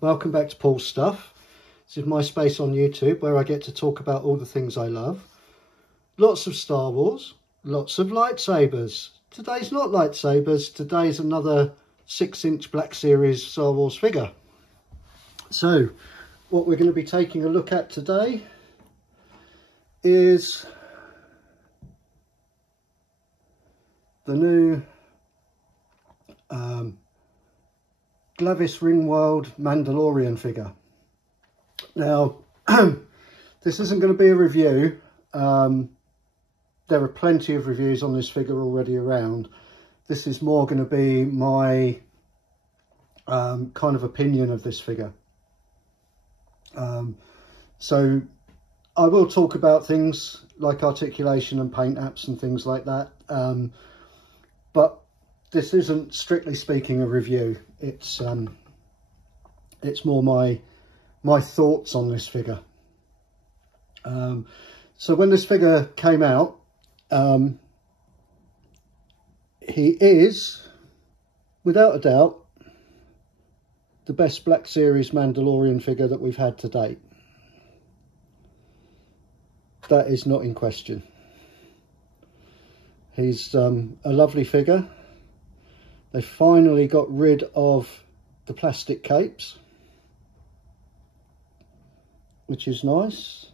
Welcome back to Paul's Stuff. This is my space on YouTube where I get to talk about all the things I love. Lots of Star Wars, lots of lightsabers. Today's not lightsabers, today's another 6-inch Black Series Star Wars figure. So, what we're going to be taking a look at today is the new Glavis Ringworld Mandalorian figure. Now, this isn't going to be a review. There are plenty of reviews on this figure already around. This is more going to be my kind of opinion of this figure. So I will talk about things like articulation and paint apps and things like that. But this isn't, strictly speaking, a review. It's more my thoughts on this figure. So when this figure came out, he is, without a doubt, the best Black Series Mandalorian figure that we've had to date. That is not in question. He's a lovely figure. They finally got rid of the plastic capes, which is nice.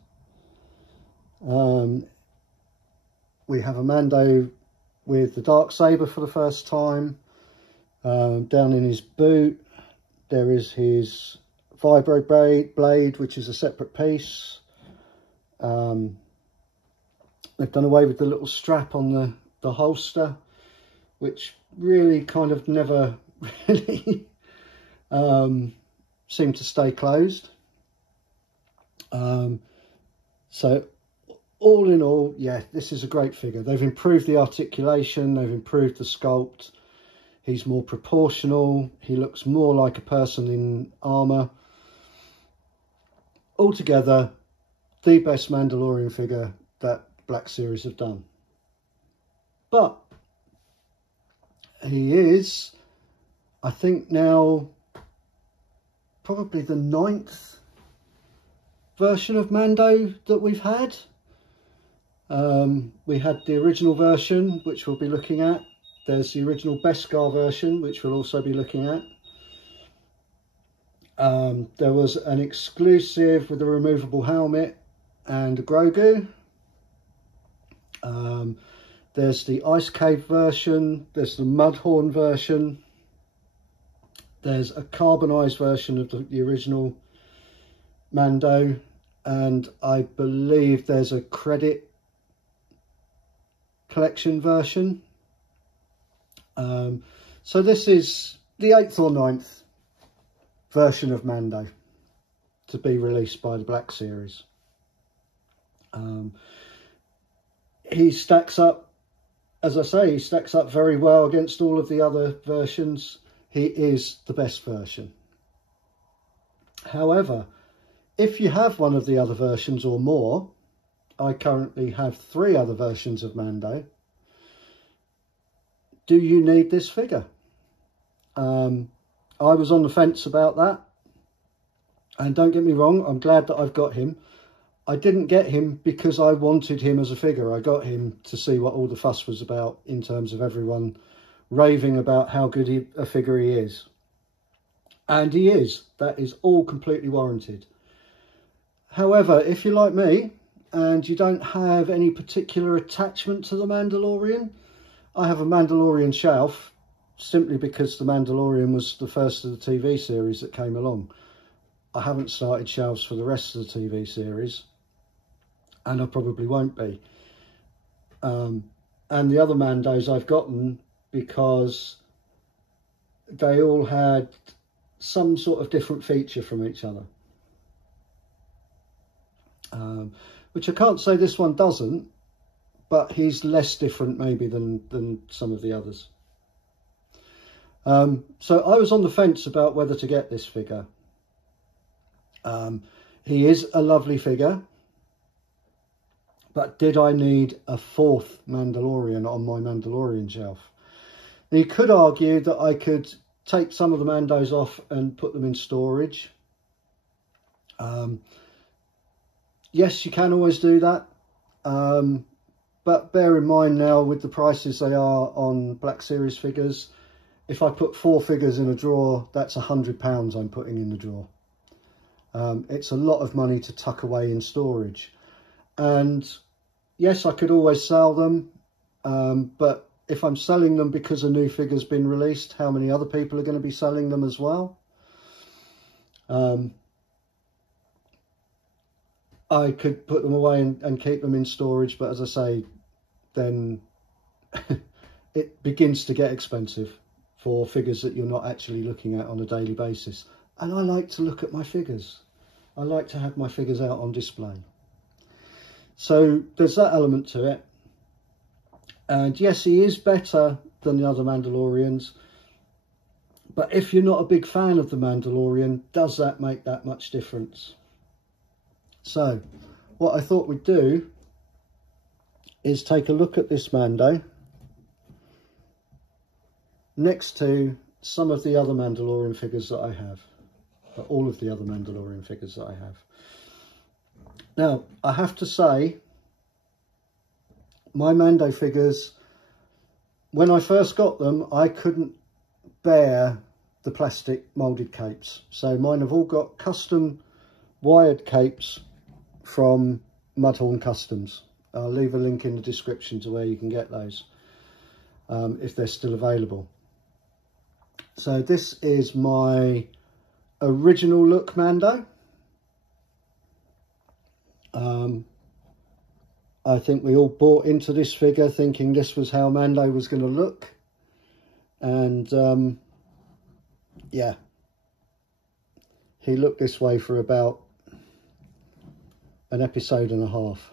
We have a Mando with the Darksaber for the first time. Down in his boot, there is his vibro blade, which is a separate piece. They've done away with the little strap on the holster, which really kind of never really seemed to stay closed. So all in all, yeah, this is a great figure. They've improved the articulation, they've improved the sculpt. He's more proportional, he looks more like a person in armour. Altogether, the best Mandalorian figure that Black Series have done. But he is, I think now, probably the 9th version of Mando that we've had. We had the original version, which we'll be looking at. There's the original Beskar version, which we'll also be looking at. There was an exclusive with a removable helmet and a Grogu. There's the Ice Cave version, there's the Mudhorn version, there's a carbonised version of the original Mando, and I believe there's a credit collection version. So this is the 8th or 9th version of Mando to be released by the Black Series. He stacks up, as I say, he stacks up very well against all of the other versions. He is the best version. However, if you have one of the other versions or more, I currently have 3 other versions of Mando. Do you need this figure? I was on the fence about that. And don't get me wrong, I'm glad that I've got him. I didn't get him because I wanted him as a figure. I got him to see what all the fuss was about in terms of everyone raving about how good a figure he is. And he is. That is all completely warranted. However, if you're like me and you don't have any particular attachment to the Mandalorian, I have a Mandalorian shelf simply because the Mandalorian was the first of the TV series that came along. I haven't started shelves for the rest of the TV series, and I probably won't be. And the other Mandos I've gotten because they all had some sort of different feature from each other. Which I can't say this one doesn't, but he's less different maybe than some of the others. So I was on the fence about whether to get this figure. He is a lovely figure, but did I need a 4th Mandalorian on my Mandalorian shelf? Now, you could argue that I could take some of the Mandos off and put them in storage, Yes, you can always do that. But bear in mind now, with the prices they are on Black Series figures, if I put 4 figures in a drawer, that's £100 I'm putting in the drawer. It's a lot of money to tuck away in storage. And yes, I could always sell them, but if I'm selling them because a new figure's been released, how many other people are going to be selling them as well? I could put them away and keep them in storage, but as I say, then it begins to get expensive for figures that you're not actually looking at on a daily basis. And I like to look at my figures. I like to have my figures out on display. So there's that element to it. And yes, he is better than the other Mandalorians. But if you're not a big fan of the Mandalorian, does that make that much difference? So what I thought we'd do is take a look at this Mando next to some of the other Mandalorian figures that I have. All of the other Mandalorian figures that I have. Now, I have to say, my Mando figures, when I first got them, I couldn't bear the plastic moulded capes. So mine have all got custom wired capes from Mudhorn Customs. I'll leave a link in the description to where you can get those, if they're still available. So this is my original look Mando. I think we all bought into this figure thinking this was how Mando was going to look. And yeah, he looked this way for about an episode and a half.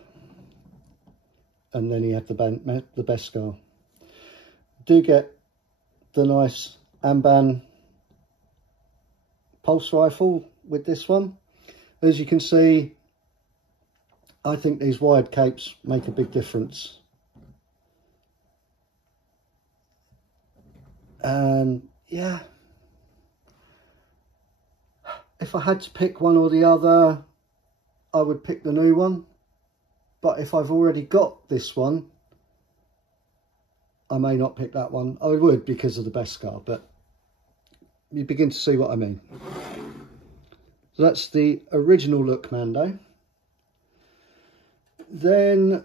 And then he had the Beskar. Do get the nice Amban pulse rifle with this one. As you can see, I think these wired capes make a big difference. And yeah, if I had to pick one or the other, I would pick the new one. But if I've already got this one, I may not pick that one. I would, because of the Beskar, but you begin to see what I mean. So that's the original look Mando. Then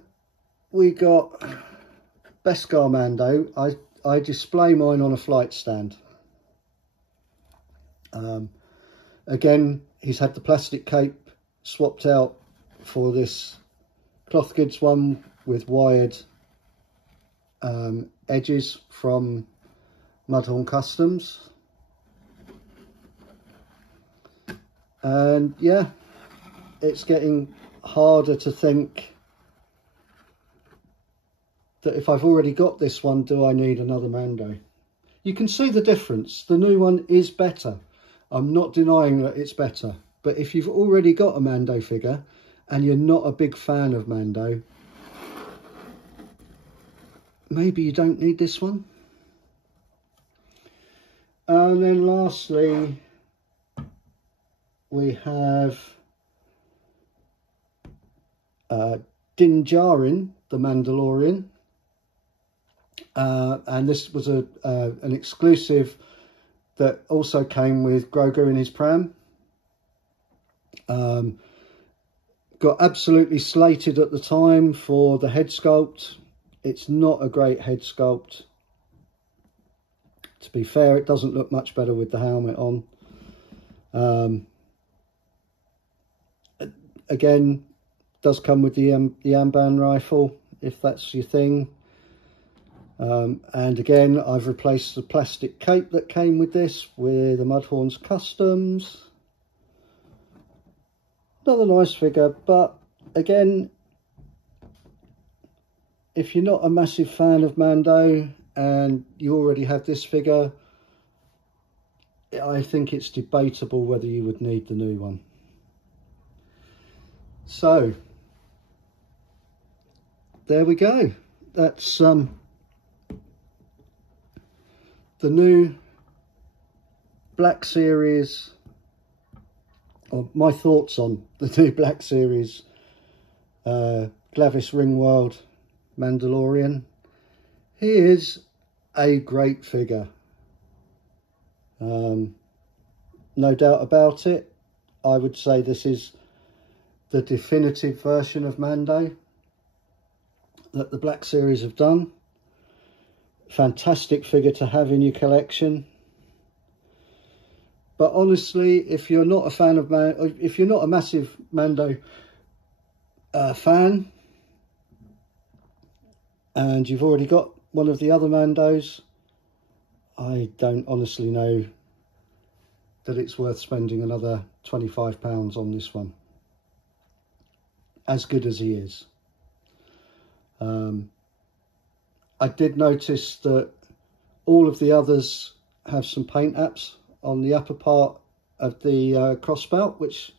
we got Beskar Mando. I display mine on a flight stand. Again, he's had the plastic cape swapped out for this cloth goods one with wired edges from Mudhorn Customs. And yeah, it's getting harder to think that if I've already got this one, do I need another Mando? You can see the difference. The new one is better. I'm not denying that it's better. But if you've already got a Mando figure and you're not a big fan of Mando, maybe you don't need this one. And then lastly, we have Din Djarin, the Mandalorian. And this was an exclusive that also came with Grogu in his pram. Got absolutely slated at the time for the head sculpt. It's not a great head sculpt. To be fair, it doesn't look much better with the helmet on. Again, does come with the Amban rifle, if that's your thing. And again, I've replaced the plastic cape that came with this with the Mudhorn's Customs. Another nice figure, but again, if you're not a massive fan of Mando and you already have this figure, I think it's debatable whether you would need the new one. So there we go. That's the new Black Series, my thoughts on the new Black Series Glavis Ringworld Mandalorian. He is a great figure. No doubt about it. I would say this is the definitive version of Mando that the Black Series have done. Fantastic figure to have in your collection. But honestly, if you're not a fan of if you're not a massive Mando fan, and you've already got one of the other Mandos, I don't honestly know that it's worth spending another £25 on this one. As good as he is. I did notice that all of the others have some paint apps on the upper part of the crossbelt, which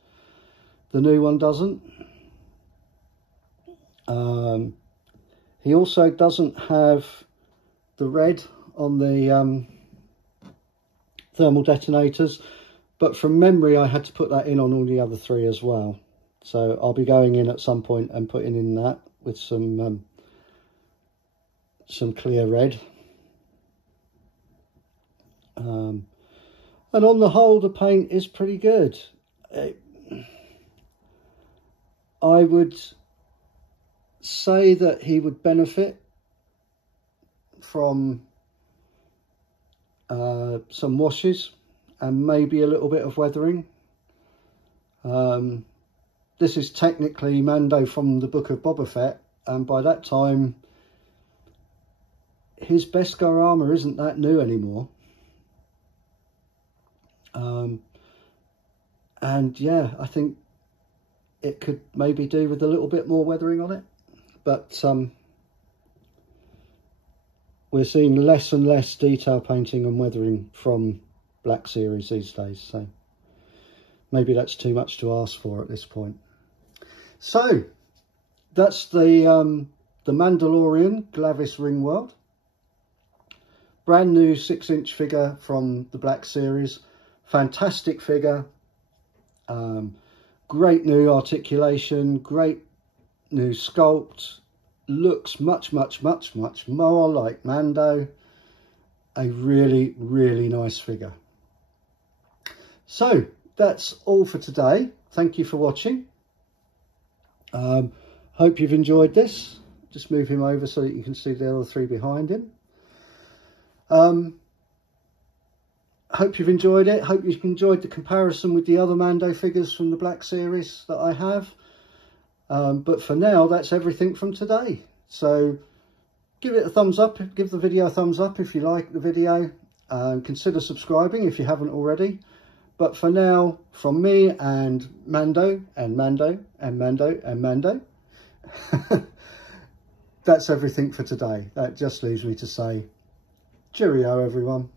the new one doesn't. He also doesn't have the red on the thermal detonators, but from memory I had to put that in on all the other three as well. So I'll be going in at some point and putting in that with some clear red. And on the whole, the paint is pretty good. I would say that he would benefit from some washes and maybe a little bit of weathering. This is technically Mando from the Book of Boba Fett, and by that time his Beskar armour isn't that new anymore. And yeah, I think it could maybe do with a little bit more weathering on it, but we're seeing less and less detail painting and weathering from Black Series these days, so maybe that's too much to ask for at this point. So that's the Mandalorian Glavis Ringworld, brand new 6-inch figure from the Black Series. Fantastic figure, great new articulation, great new sculpt, looks much more like Mando. A really, really nice figure. So that's all for today. Thank you for watching. Hope you've enjoyed this. Just move him over so that you can see the other three behind him. Hope you've enjoyed it. Hope you've enjoyed the comparison with the other Mando figures from the Black Series that I have. But for now, that's everything from today. So give it a thumbs up. Give the video a thumbs up if you like the video. Consider subscribing if you haven't already. But for now, from me and Mando, and Mando, and Mando, and Mando, that's everything for today. That just leaves me to say, cheerio, everyone.